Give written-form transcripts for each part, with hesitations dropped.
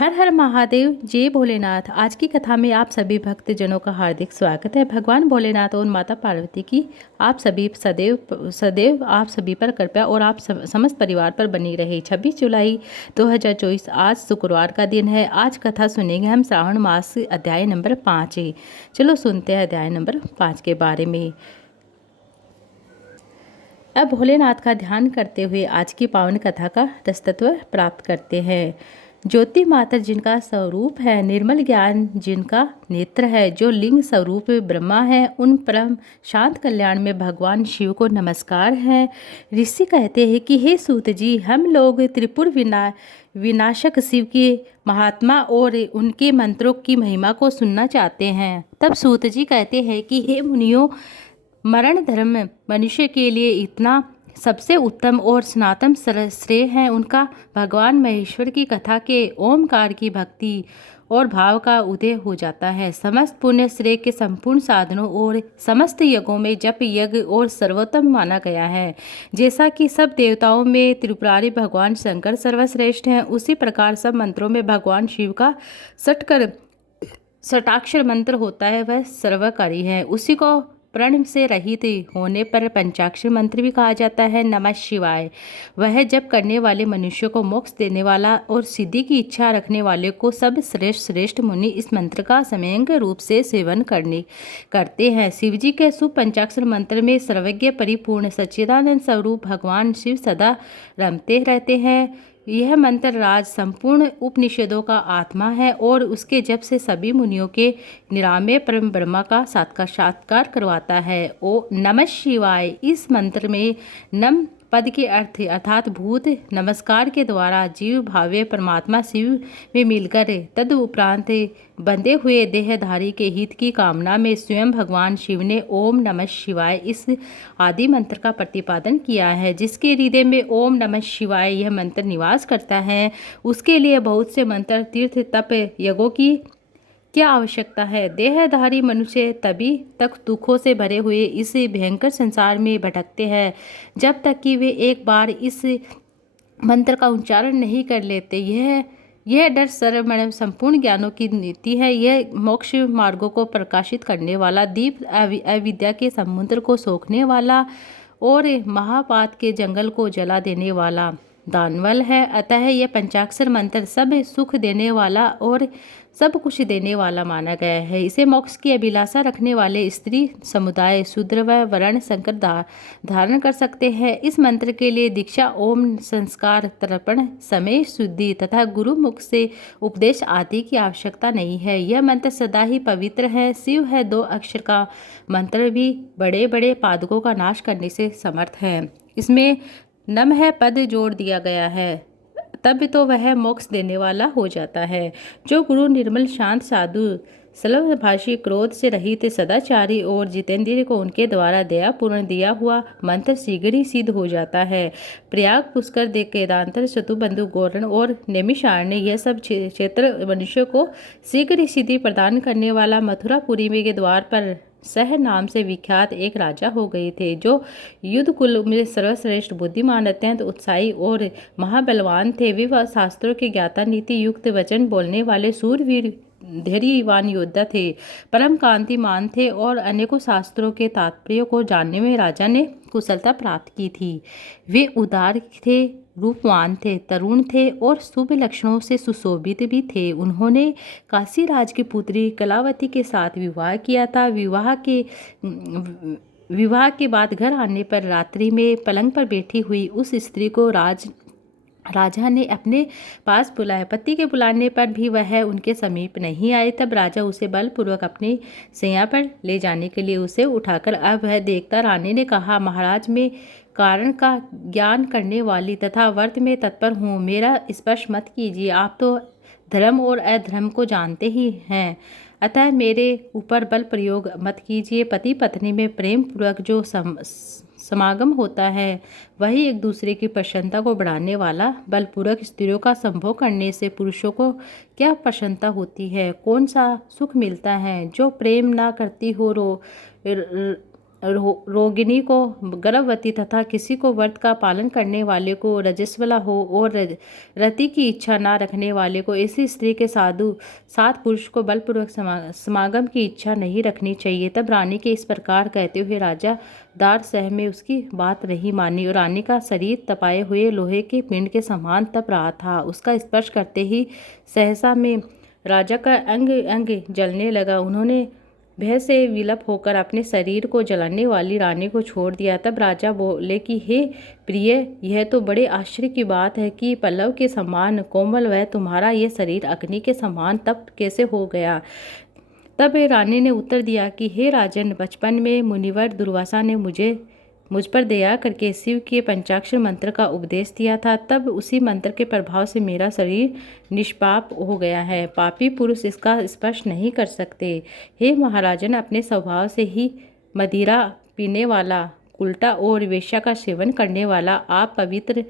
हर हर महादेव, जय भोलेनाथ। आज की कथा में आप सभी भक्तजनों का हार्दिक स्वागत है। भगवान भोलेनाथ और माता पार्वती की आप सभी सदैव सदैव आप सभी पर कृपा और आप समस्त परिवार पर बनी रहे। 26 जुलाई 2024 आज शुक्रवार का दिन है। आज कथा सुनेंगे हम श्रावण मास अध्याय नंबर 5। चलो सुनते हैं अध्याय नंबर 5 के बारे में। अब भोलेनाथ का ध्यान करते हुए आज की पावन कथा का रसतत्व प्राप्त करते हैं। ज्योति मात्र जिनका स्वरूप है, निर्मल ज्ञान जिनका नेत्र है, जो लिंग स्वरूप ब्रह्मा है, उन परम शांत कल्याण में भगवान शिव को नमस्कार है। ऋषि कहते हैं कि हे सूत जी, हम लोग त्रिपुर विनाशक शिव के महात्मा और उनके मंत्रों की महिमा को सुनना चाहते हैं। तब सूत जी कहते हैं कि हे मुनियों, मरण धर्म मनुष्य के लिए इतना सबसे उत्तम और सनातन श्रेय है उनका भगवान महेश्वर की कथा के ओमकार की भक्ति और भाव का उदय हो जाता है। समस्त पुण्य श्रेय के संपूर्ण साधनों और समस्त यज्ञों में जप यज्ञ और सर्वोत्तम माना गया है। जैसा कि सब देवताओं में त्रिपुरारी भगवान शंकर सर्वश्रेष्ठ हैं, उसी प्रकार सब मंत्रों में भगवान शिव का षटाक्षर मंत्र होता है, वह सर्वकारी है। उसी को प्रण से रहित होने पर पंचाक्षर मंत्र भी कहा जाता है। नमः शिवाय वह जप करने वाले मनुष्य को मोक्ष देने वाला और सिद्धि की इच्छा रखने वाले को सब श्रेष्ठ मुनि इस मंत्र का समयंक रूप से सेवन करते हैं। शिवजी के शुभ पंचाक्षर मंत्र में सर्वज्ञ परिपूर्ण सच्चिदानंद स्वरूप भगवान शिव सदा रमते रहते हैं। यह मंत्र राज संपूर्ण उपनिषदों का आत्मा है और उसके जप से सभी मुनियों के निरामय परम ब्रह्मा का साक्षात्कार करवाता है। ओ नमः शिवाय इस मंत्र में नम पद के अर्थ अर्थात भूत नमस्कार के द्वारा जीव भाव्य परमात्मा शिव में मिलकर तद उपरांत बंधे हुए देहधारी के हित की कामना में स्वयं भगवान शिव ने ओम नमः शिवाय इस आदि मंत्र का प्रतिपादन किया है। जिसके हृदय में ओम नमः शिवाय यह मंत्र निवास करता है, उसके लिए बहुत से मंत्र तीर्थ तप यज्ञों की क्या आवश्यकता है। देहधारी मनुष्य तभी तक दुखों से भरे हुए इस भयंकर संसार में भटकते हैं जब तक कि वे एक बार इस मंत्र का उच्चारण नहीं कर लेते। यह डर सर्व संपूर्ण ज्ञानों की नीति है। यह मोक्ष मार्गों को प्रकाशित करने वाला दीप, अविद्या के समुद्र को सोखने वाला और महापात के जंगल को जला देने वाला दानवल है। अतः यह पंचाक्षर मंत्र सब सुख देने वाला और सब कुछ देने वाला माना गया है। इसे मोक्ष की अभिलाषा रखने वाले स्त्री समुदाय शूद्र व वर्ण संकर धारण कर सकते हैं। इस मंत्र के लिए दीक्षा, ओम संस्कार, तर्पण, समय शुद्धि तथा गुरु मुख से उपदेश आदि की आवश्यकता नहीं है। यह मंत्र सदा ही पवित्र है। शिव है 2 अक्षर का मंत्र भी बड़े बड़े पादकों का नाश करने से समर्थ है। इसमें नम है पद जोड़ दिया गया है, तब तो वह मोक्ष देने वाला हो जाता है। जो गुरु निर्मल शांत साधु सलभभाषी क्रोध से रहित सदाचारी और जितेंद्रिय को उनके द्वारा दयापूर्ण दिया हुआ मंत्र शीघ्र ही सिद्ध हो जाता है। प्रयाग, पुष्कर, केदांतर, शतुबंधु, गोरण और नैमिषारण्य यह सब क्षेत्र मनुष्य को शीघ्र ही सिद्धि प्रदान करने वाला मथुरापुरी में के द्वार पर सह नाम से विख्यात एक राजा हो गए थे, जो युद्ध कुल में सर्वश्रेष्ठ बुद्धिमान, अत्यंत उत्साही और महाबलवान थे। वे शास्त्रों के ज्ञाता, नीति युक्त वचन बोलने वाले सूरवीर धैर्यवान योद्धा थे, परम कांतिमान थे और अनेकों शास्त्रों के तात्पर्य को जानने में राजा ने कुशलता प्राप्त की थी। वे उदार थे, रूपवान थे, तरुण थे और शुभ लक्षणों से सुशोभित भी थे। उन्होंने काशी राज की पुत्री कलावती के साथ विवाह किया था। विवाह के बाद घर आने पर रात्रि में पलंग पर बैठी हुई उस स्त्री को राजा ने अपने पास बुलाया। पति के बुलाने पर भी वह उनके समीप नहीं आई। तब राजा उसे बलपूर्वक अपनी शैया पर ले जाने के लिए उसे उठाकर अब वह देखता रानी ने कहा, महाराज, मैं कारण का ज्ञान करने वाली तथा व्रत में तत्पर हूँ, मेरा स्पर्श मत कीजिए। आप तो धर्म और अधर्म को जानते ही हैं, अतः मेरे ऊपर बल प्रयोग मत कीजिए। पति पत्नी में प्रेम पूर्वक जो समागम होता है वही एक दूसरे की प्रसन्नता को बढ़ाने वाला। बलपूर्वक स्त्रियों का संभोग करने से पुरुषों को क्या प्रसन्नता होती है, कौन सा सुख मिलता है। जो प्रेम ना करती हो रोगिणी को, गर्भवती तथा किसी को व्रत का पालन करने वाले को, रजस्वला हो और रति की इच्छा ना रखने वाले को, ऐसी स्त्री के साथ पुरुष को बलपूर्वक समागम की इच्छा नहीं रखनी चाहिए। तब रानी के इस प्रकार कहते हुए राजा दारसह में उसकी बात नहीं मानी और रानी का शरीर तपाए हुए लोहे के पिंड के समान तप रहा था। उसका स्पर्श करते ही सहसा में राजा का अंग अंग जलने लगा। उन्होंने भय से विलप होकर अपने शरीर को जलाने वाली रानी को छोड़ दिया। तब राजा बोले कि हे प्रिय, यह तो बड़े आश्चर्य की बात है कि पल्लव के समान कोमल वह तुम्हारा यह शरीर अग्नि के समान तप्त कैसे हो गया। तब रानी ने उत्तर दिया कि हे राजन, बचपन में मुनिवर दुर्वासा ने मुझ पर दया करके शिव के पंचाक्षर मंत्र का उपदेश दिया था। तब उसी मंत्र के प्रभाव से मेरा शरीर निष्पाप हो गया है। पापी पुरुष इसका स्पर्श नहीं कर सकते। हे महाराजन, अपने स्वभाव से ही मदिरा पीने वाला, उल्टा और वेश्या का सेवन करने वाला आप पवित्र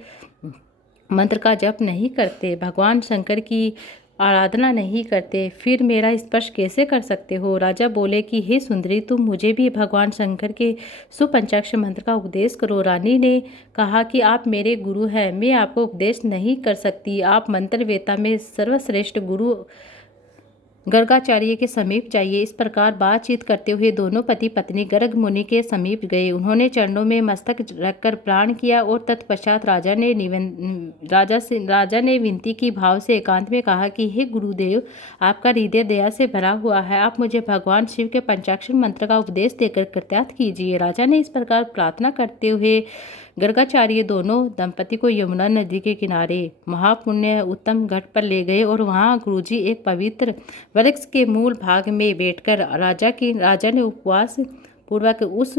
मंत्र का जप नहीं करते, भगवान शंकर की आराधना नहीं करते, फिर मेरा स्पर्श कैसे कर सकते हो। राजा बोले कि हे सुंदरी, तुम मुझे भी भगवान शंकर के सुपंचाक्षर मंत्र का उपदेश करो। रानी ने कहा कि आप मेरे गुरु हैं, मैं आपको उपदेश नहीं कर सकती। आप मंत्रवेता में सर्वश्रेष्ठ गुरु गर्गाचार्य के समीप जाइए। इस प्रकार बातचीत करते हुए दोनों पति पत्नी गर्ग मुनि के समीप गए। उन्होंने चरणों में मस्तक रखकर प्रणाम किया और तत्पश्चात राजा ने विनती की भाव से एकांत में कहा कि हे गुरुदेव, आपका हृदय दया से भरा हुआ है, आप मुझे भगवान शिव के पंचाक्षर मंत्र का उपदेश देकर कृतार्थ कीजिए। राजा ने इस प्रकार प्रार्थना करते हुए गर्गाचार्य दोनों दंपति को यमुना नदी के किनारे महापुण्य उत्तम घाट पर ले गए और वहां गुरुजी एक पवित्र वृक्ष के मूल भाग में बैठकर राजा ने उपवास पूर्वक उस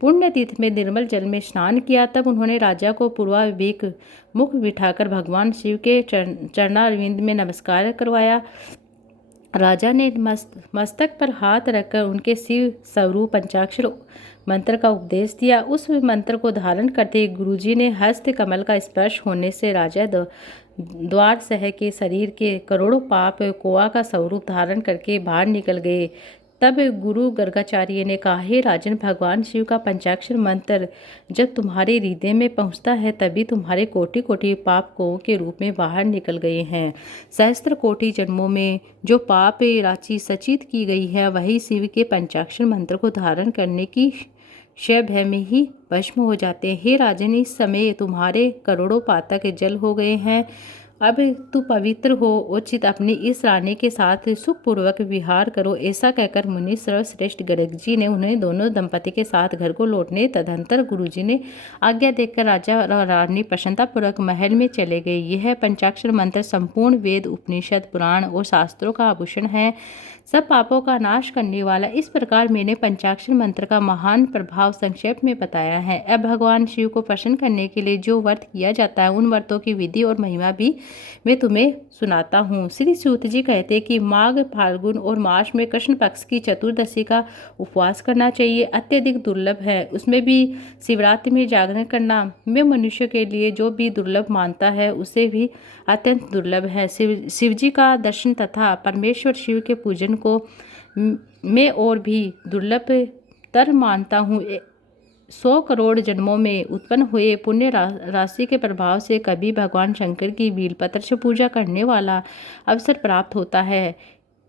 पुण्य तीर्थ में निर्मल जल में स्नान किया। तब उन्होंने राजा को पूर्वाभिमुख मुख बिठाकर भगवान शिव के चरणारविंद में नमस्कार करवाया। राजा ने मस्तक पर हाथ रखकर उनके शिव स्वरूप पंचाक्षर मंत्र का उपदेश दिया। उस मंत्र को धारण करते गुरुजी ने हस्त कमल का स्पर्श होने से राजा द्वार सह के शरीर के करोड़ों पाप कोआ का स्वरूप धारण करके बाहर निकल गए। तब गुरु गर्गाचार्य ने कहा, हे राजन, भगवान शिव का पंचाक्षर मंत्र जब तुम्हारे हृदय में पहुंचता है तभी तुम्हारे कोटि कोटि पाप कोओं के रूप में बाहर निकल गए हैं। सहस्त्र कोटि जन्मों में जो पाप राशि सचित की गई है वही शिव के पंचाक्षर मंत्र को धारण करने की क्षय भय में ही भस्म हो जाते हैं। हे राजन, इस समय तुम्हारे करोड़ों पातक जल हो गए हैं। अब तू पवित्र हो, उचित अपनी इस रानी के साथ सुखपूर्वक विहार करो। ऐसा कहकर मुनि सर्वश्रेष्ठ गर्ग जी ने उन्हें दोनों दंपति के साथ घर को लौटने तदंतर गुरुजी ने आज्ञा देकर राजा और रानी प्रसन्नतापूर्वक महल में चले गए। यह पंचाक्षर मंत्र संपूर्ण वेद, उपनिषद, पुराण और शास्त्रों का आभूषण है, सब पापों का नाश करने वाला। इस प्रकार मैंने पंचाक्षर मंत्र का महान प्रभाव संक्षेप में बताया है। अब भगवान शिव को प्रसन्न करने के लिए जो व्रत किया जाता है उन व्रतों की विधि और महिमा भी मैं तुम्हें सुनाता हूँ। श्री सूत जी कहते कि माघ, फाल्गुन और मार्च में कृष्ण पक्ष की चतुर्दशी का उपवास करना चाहिए, अत्यधिक दुर्लभ है। उसमें भी शिवरात्रि में जागरण करना मैं मनुष्य के लिए जो भी दुर्लभ मानता है उसे भी अत्यंत दुर्लभ है। शिव जी का दर्शन तथा परमेश्वर शिव के पूजन को मैं और भी दुर्लभ तर मानता हूँ। 100 करोड़ जन्मों में उत्पन्न हुए पुण्य राशि के प्रभाव से कभी भगवान शंकर की बेलपत्र से पूजा करने वाला अवसर प्राप्त होता है।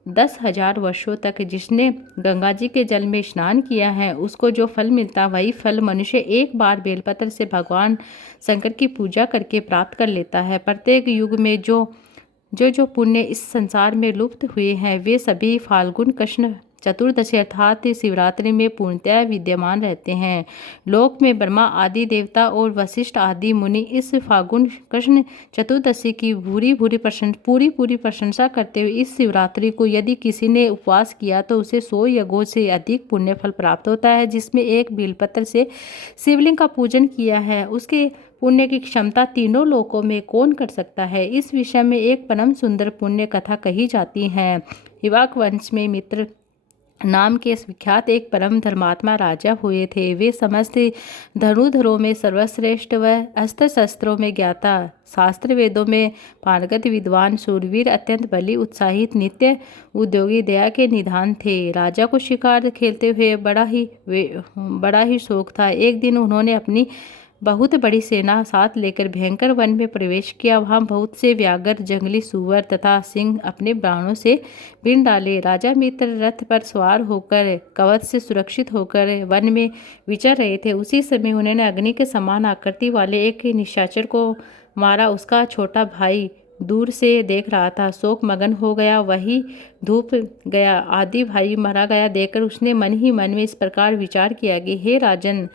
10,000 वर्षों तक जिसने गंगा जी के जल में स्नान किया है उसको जो फल मिलता वही फल मनुष्य एक बार बेलपत्र से भगवान शंकर की पूजा करके प्राप्त कर लेता है। प्रत्येक युग में जो पुण्य इस संसार में लुप्त हुए हैं वे सभी फाल्गुन कृष्ण चतुर्दशी अर्थात शिवरात्रि में पूर्णतः विद्यमान रहते हैं। लोक में ब्रह्मा आदि देवता और वशिष्ठ आदि मुनि इस फाल्गुन कृष्ण चतुर्दशी की पूरी प्रशंसा करते हुए इस शिवरात्रि को यदि किसी ने उपवास किया तो उसे 100 यज्ञों से अधिक पुण्य फल प्राप्त होता है। जिसमें एक बेलपत्र से शिवलिंग का पूजन किया है उसके पुण्य की क्षमता तीनों लोकों में कौन कर सकता है। इस विषय में एक परम सुंदर पुण्य कथा कही जाती है। हिवाक वंश में मित्र नाम के विख्यात एक परम धर्मात्मा राजा हुए थे। वे समस्त धनुधरों में सर्वश्रेष्ठ व अस्त्र शस्त्रों में ज्ञाता, शास्त्र वेदों में पारंगत, विद्वान, शूरवीर, अत्यंत बली, उत्साहित, नित्य उद्योगी, दया के निधान थे। राजा को शिकार खेलते हुए बड़ा ही शौक था। एक दिन उन्होंने अपनी बहुत बड़ी सेना साथ लेकर भयंकर वन में प्रवेश किया। वहाँ बहुत से व्याघ्र, जंगली सूअर तथा सिंह अपने बाणों से बीन डाले। राजा मित्र रथ पर सवार होकर कवच से सुरक्षित होकर वन में विचर रहे थे। उसी समय उन्होंने अग्नि के समान आकृति वाले एक निशाचर को मारा। उसका छोटा भाई दूर से देख रहा था, शोक मगन हो गया। वही धूप गया, आदि भाई मारा गया देखकर उसने मन ही मन में इस प्रकार विचार किया कि हे राजन,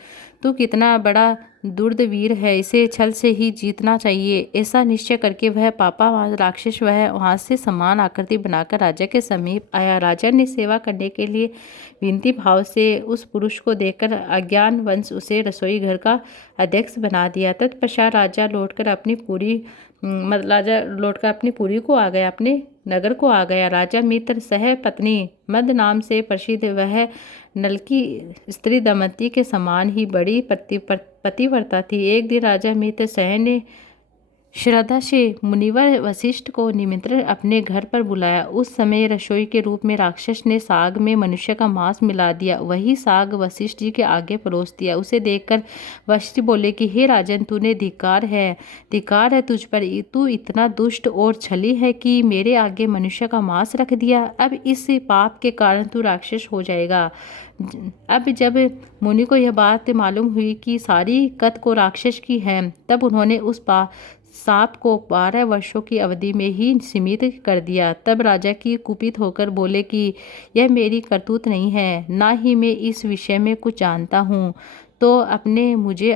तू कितना बड़ा दुर्दवीर है, इसे छल से ही जीतना चाहिए। ऐसा निश्चय करके वह पापा राक्षस वहाँ से समान आकृति बनाकर राजा के समीप आया। राजा ने सेवा करने के लिए विनती भाव से उस पुरुष को देखकर अज्ञानवश उसे रसोई घर का अध्यक्ष बना दिया। तत्पश्चात राजा लौटकर अपनी पुरी को आ गया, अपने नगर को आ गया। राजा मित्र सह पत्नी मद नाम से प्रसिद्ध वह नलकी स्त्री दमयंती के समान ही बड़ी पतिव्रता थी। एक दिन राजा मित्र सह ने श्रद्धा से मुनिवर वशिष्ठ को निमंत्रण अपने घर पर बुलाया। उस समय रसोई के रूप में राक्षस ने साग में मनुष्य का मांस मिला दिया। वही साग वशिष्ठ जी के आगे परोस दिया। उसे देखकर वशिष्ठ बोले कि हे राजन, तूने धिक्कार है तुझ पर। तू इतना दुष्ट और छली है कि मेरे आगे मनुष्य का मांस रख दिया। अब इस पाप के कारण तू राक्षस हो जाएगा। अब जब मुनि को यह बात मालूम हुई कि सारी कथ को राक्षस की है, तब उन्होंने उस सांप को 12 वर्षों की अवधि में ही सीमित कर दिया। तब राजा की कुपित होकर बोले कि यह मेरी करतूत नहीं है, ना ही मैं इस विषय में कुछ जानता हूँ, तो अपने मुझे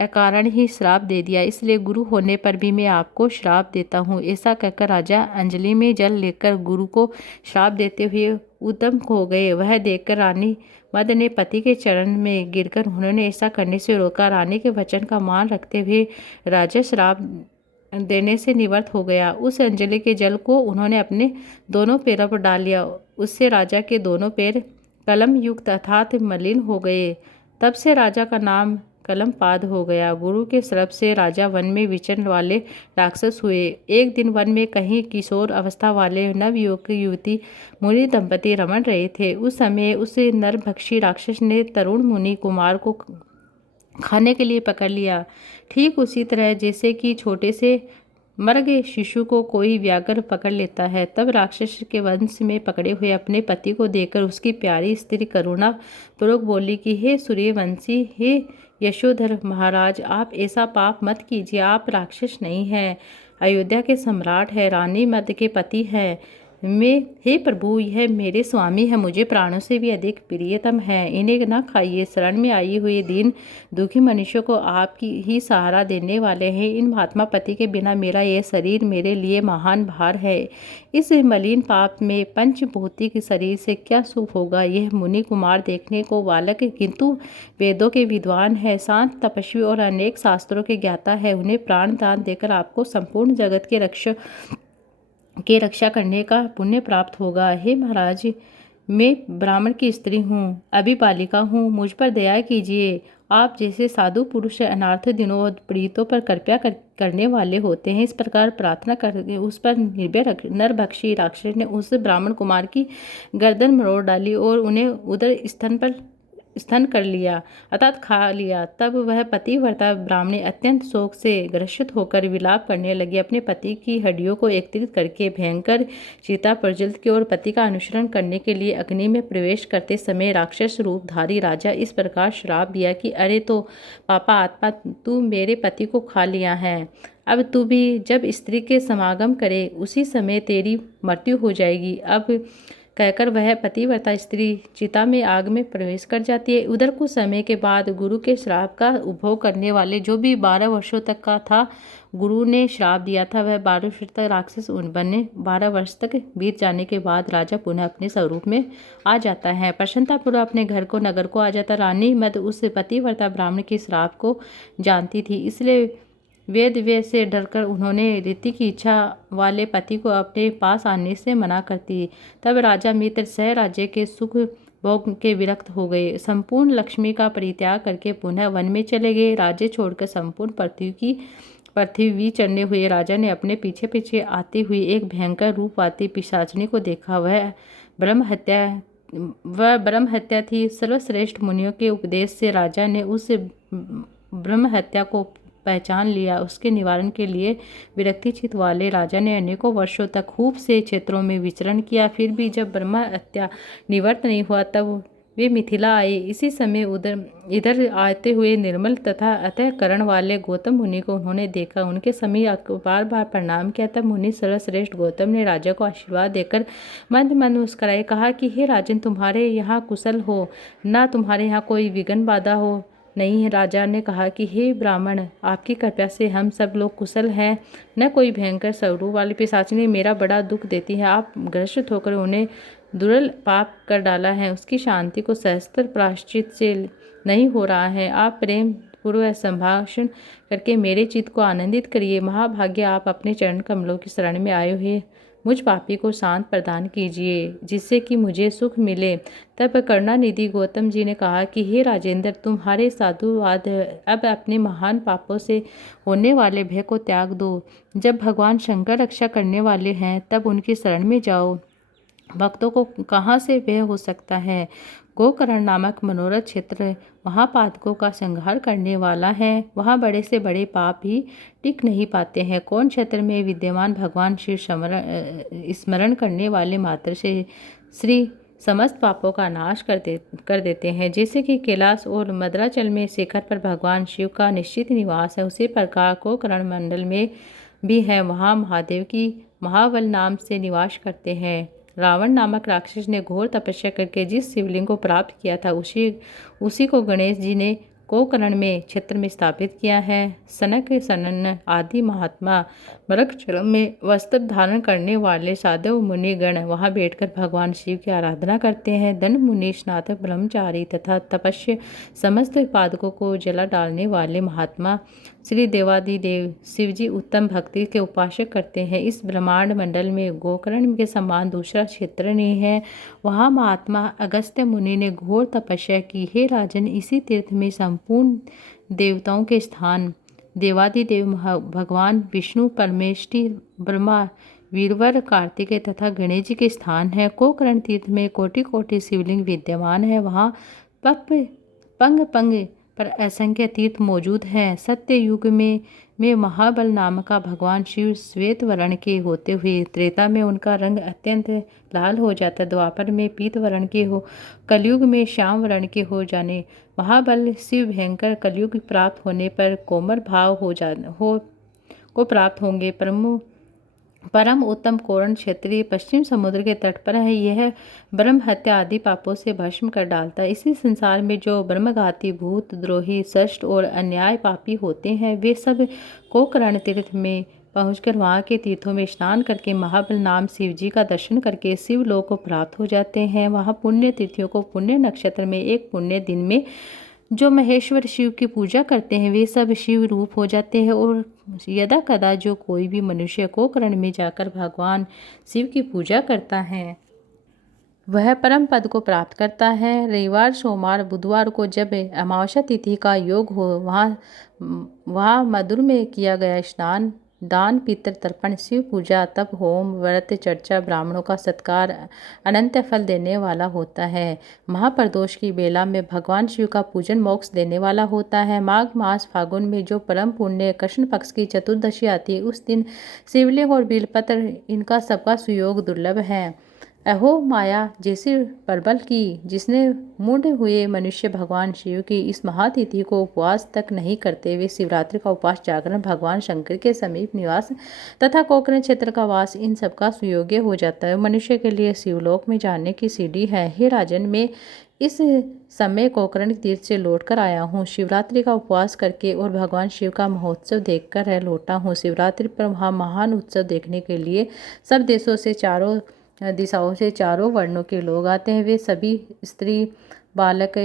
अकारण ही श्राप दे दिया। इसलिए गुरु होने पर भी मैं आपको श्राप देता हूँ। ऐसा कहकर राजा अंजलि में जल लेकर गुरु को श्राप देते हुए उद्यम हो गए। वह देखकर रानी मद ने पति के चरण में गिरकर उन्होंने ऐसा करने से रोका। रानी के वचन का मान रखते हुए राजा श्राप देने से निवृत्त हो गया। उस अंजलि के जल को उन्होंने अपने दोनों पैरों पर डाल लिया। उससे राजा के दोनों पैर कलम युक्त अर्थात मलिन हो गए। तब से राजा का नाम कलमपाद हो गया। गुरु के श्राप से राजा वन में विचरण वाले राक्षस हुए। एक दिन वन में कहीं किशोर अवस्था वाले नवयुवक युवती मुनि दंपति रमण रहे थे। उस समय उस नरभक्षी राक्षस ने तरुण मुनि कुमार को खाने के लिए पकड़ लिया। ठीक उसी तरह जैसे कि छोटे से मर गए शिशु को कोई व्याघ्र पकड़ लेता है। तब राक्षस के वंश में पकड़े हुए अपने पति को देखकर उसकी प्यारी स्त्री करुणा पूर्वक बोली कि हे सूर्यवंशी, हे यशोधर महाराज, आप ऐसा पाप मत कीजिए। आप राक्षस नहीं हैं, अयोध्या के सम्राट है, रानी मद के पति हैं। मैं हे प्रभु, यह मेरे स्वामी है, मुझे प्राणों से भी अधिक प्रियतम है। इन्हें न खाइए। शरण में आई हुई दीन दुखी मनुष्यों को आपकी ही सहारा देने वाले हैं। इन महात्मा पति के बिना मेरा यह शरीर मेरे लिए महान भार है। इस मलिन पाप में पंचभौतिक शरीर से क्या सुख होगा। यह मुनि कुमार देखने को बालक किंतु वेदों के विद्वान है, शांत तपस्वी और अनेक शास्त्रों के ज्ञाता है। उन्हें प्राण दान देकर आपको संपूर्ण जगत के रक्षा करने का पुण्य प्राप्त होगा। हे महाराज, मैं ब्राह्मण की स्त्री हूँ, अभी बालिका हूँ, मुझ पर दया कीजिए। आप जैसे साधु पुरुष अनार्थ दिनों और पीड़ितों पर कृपा करने वाले होते हैं। इस प्रकार प्रार्थना करके उस पर निर्भय नरभक्षी राक्षस ने उस ब्राह्मण कुमार की गर्दन मरोड़ डाली और उन्हें उदर स्तन कर लिया अर्थात खा लिया। तब वह पतिव्रता ब्राह्मणी अत्यंत शोक से ग्रसित होकर विलाप करने लगी। अपने पति की हड्डियों को एकत्रित करके भयंकर चिता प्रज्वलित की और पति का अनुसरण करने के लिए अग्नि में प्रवेश करते समय राक्षस रूपधारी राजा इस प्रकार श्राप दिया कि अरे तो पापा आत्मा, तू मेरे पति को खा लिया है। अब तू भी जब स्त्री के समागम करे उसी समय तेरी मृत्यु हो जाएगी। अब कहकर वह पतिव्रता स्त्री चिता में आग में प्रवेश कर जाती है। उधर कुछ समय के बाद गुरु के श्राप का उपभोग करने वाले जो भी 12 वर्षों तक का था, गुरु ने श्राप दिया था, वह 12 वर्ष तक राक्षस बने। 12 वर्ष तक बीत जाने के बाद राजा पुनः अपने स्वरूप में आ जाता है, प्रसन्नतापूर्वक अपने घर को नगर को आ जाता। रानी मद उस पतिव्रता ब्राह्मण के श्राप को जानती थी, इसलिए वेद से डरकर उन्होंने रीति की इच्छा वाले पति को अपने पास आने से मना करती। तब राजा मित्र सह राज्य के सुख भोग के विरक्त हो गए। संपूर्ण लक्ष्मी का परित्याग करके पुनः वन में चले गए। राज्य छोड़कर संपूर्ण पृथ्वी चढ़ने हुए राजा ने अपने पीछे पीछे आती हुई एक भयंकर रूपवती पिशाचिनी को देखा। वह ब्रह्म हत्या थी। सर्वश्रेष्ठ मुनियों के उपदेश से राजा ने उस ब्रह्म हत्या को पहचान लिया। उसके निवारण के लिए विरक्तिचित वाले राजा ने अनेकों वर्षों तक खूब से क्षेत्रों में विचरण किया। फिर भी जब ब्रह्म हत्या निवृत्त नहीं हुआ तब वे मिथिला आए। इसी समय इधर आते हुए निर्मल तथा अतःकरण वाले गौतम मुनि को उन्होंने देखा। उनके समीप बार बार प्रणाम किया। तब मुनि सर्वश्रेष्ठ गौतम ने राजा को आशीर्वाद देकर मंद मंद मुस्कुराए, कहा कि हे राजन, तुम्हारे यहाँ कुशल हो ना, तुम्हारे यहाँ कोई विघ्न बाधा हो नहीं है। राजा ने कहा कि हे ब्राह्मण, आपकी कृपा से हम सब लोग कुशल हैं। न कोई भयंकर स्वरूप वाली पिशाचिनी मेरा बड़ा दुख देती है। आप ग्रसित होकर उन्हें दुर्लभ पाप कर डाला है। उसकी शांति को सहस्त्र प्रायश्चित से नहीं हो रहा है। आप प्रेम पूर्वक संभाषण करके मेरे चित्त को आनंदित करिए। महाभाग्य, आप अपने चरण कमलों की शरण में आए हुए मुझ पापी को शांत प्रदान कीजिए, जिससे कि मुझे सुख मिले। तब करुणानिधि गौतम जी ने कहा कि हे राजेंद्र, तुम्हारे साधुवाद अब अपने महान पापों से होने वाले भय को त्याग दो। जब भगवान शंकर रक्षा करने वाले हैं तब उनकी शरण में जाओ। भक्तों को कहाँ से भय हो सकता है। गोकर्ण नामक मनोरथ क्षेत्र महापातकों का संहार करने वाला है। वहाँ बड़े से बड़े पाप भी टिक नहीं पाते हैं। कौन क्षेत्र में विद्यमान भगवान शिव स्मरण करने वाले मात्र से श्री समस्त पापों का नाश कर देते हैं। जैसे कि कैलाश और मद्राचल में शिखर पर भगवान शिव का निश्चित निवास है, उसी प्रकार गोकर्ण मंडल में भी है। वहाँ महादेव की महाबल नाम से निवास करते हैं। रावण नामक राक्षस ने घोर तपस्या करके जिस शिवलिंग को प्राप्त किया था उसी को गणेश जी ने गोकर्ण में क्षेत्र में स्थापित किया है। सनक सनन आदि महात्मा मृगचल में वस्त्र धारण करने वाले साधु मुनि गण वहाँ बैठकर भगवान शिव की आराधना करते हैं। धन मुनि, स्नातक, ब्रह्मचारी तथा तपस्या समस्त पादकों को जला डालने वाले महात्मा श्री देवादिदेव शिवजी उत्तम भक्ति के उपासक करते हैं। इस ब्रह्मांड मंडल में गोकर्ण के समान दूसरा क्षेत्र नहीं है। वहाँ महात्मा अगस्त्य मुनि ने घोर तपस्या की। हे राजन, इसी तीर्थ में संपूर्ण देवताओं के स्थान देवादिदेव भगवान विष्णु, परमेष्टि, ब्रह्मा, वीरवर, कार्तिकेय तथा गणेश जी के स्थान है। गोकर्ण तीर्थ में कोटि कोटि शिवलिंग विद्यमान है। वहाँ पंग पंग पर असंख्य तीर्थ मौजूद हैं। सत्य युग में महाबल नाम का भगवान शिव श्वेत वर्ण के होते हुए त्रेता में उनका रंग अत्यंत लाल हो जाता, द्वापर में पीत वर्ण के हो, कलयुग में श्याम वर्ण के हो जाने महाबल शिव भयंकर कलयुग प्राप्त होने पर कोमल भाव को प्राप्त होंगे। परम उत्तम कोरण क्षेत्रीय पश्चिम समुद्र के तट पर है। यह ब्रह्म हत्या आदि पापों से भस्म कर डालता है। इसी संसार में जो ब्रह्मघाती, भूत द्रोही, सष्ट और अन्याय पापी होते हैं, वे सब गोकर्ण तीर्थ में पहुंचकर वहाँ के तीर्थों में स्नान करके महाबल नाम शिव जी का दर्शन करके शिवलोक को प्राप्त हो जाते हैं। वहाँ पुण्य तिथियों को पुण्य नक्षत्र में एक पुण्य दिन में जो महेश्वर शिव की पूजा करते हैं वे सब शिव रूप हो जाते हैं। और यदा कदा जो कोई भी मनुष्य गोकर्ण में जाकर भगवान शिव की पूजा करता है वह परम पद को प्राप्त करता है। रविवार, सोमवार, बुधवार को जब अमावस्या तिथि का योग हो वहाँ मधुर में किया गया स्नान, दान, पितृ तर्पण, शिव पूजा, तप, होम, व्रत, चर्चा, ब्राह्मणों का सत्कार अनंत फल देने वाला होता है। महाप्रदोष की बेला में भगवान शिव का पूजन मोक्ष देने वाला होता है। माघ मास फागुन में जो परम पुण्य कृष्ण पक्ष की चतुर्दशी आती है उस दिन शिवलिंग और बेलपत्र इनका सबका सुयोग दुर्लभ है। अहो माया जैसी प्रबल की जिसने मूढ़ हुए मनुष्य भगवान शिव की इस महातिथि को उपवास तक नहीं करते, वे शिवरात्रि का उपवास, जागरण, भगवान शंकर के समीप निवास तथा गोकर्ण क्षेत्र का वास इन सबका सुयोग्य हो जाता है। मनुष्य के लिए शिवलोक में जाने की सीढ़ी है। हे राजन, मैं इस समय गोकर्ण तीर्थ से लौटकर आया हूँ। शिवरात्रि का उपवास करके और भगवान शिव का महोत्सव देखकर लौटा हूँ। शिवरात्रि पर वहाँ महान उत्सव देखने के लिए सब देशों से, चारों दिशाओं से, चारों वर्णों के लोग आते हैं। वे सभी स्त्री, बालक,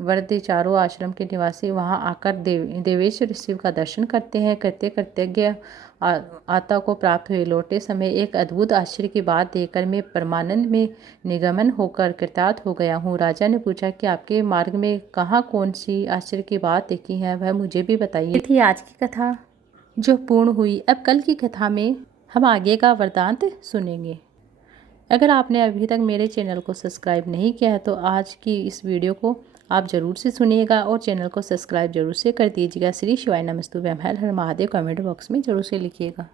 वृद्ध, चारों आश्रम के निवासी वहां आकर देवेश्वर शिव का दर्शन करते हैं। कृतज्ञ आता को प्राप्त हुए। लौटते समय एक अद्भुत आश्चर्य की बात देखकर मैं परमानंद में निगमन होकर कृतार्थ हो गया हूँ। राजा ने पूछा कि आपके मार्ग में कहाँ कौन सी आश्चर्य की बात देखी है, वह मुझे भी बताइए। ये थी आज की कथा जो पूर्ण हुई। अब कल की कथा में हम आगे का वृतांत सुनेंगे। अगर आपने अभी तक मेरे चैनल को सब्सक्राइब नहीं किया है तो आज की इस वीडियो को आप ज़रूर से सुनिएगा और चैनल को सब्सक्राइब जरूर से कर दीजिएगा। श्री शिवाय नमस्तुभ्यं, हर हर महादेव कमेंट बॉक्स में जरूर से लिखिएगा।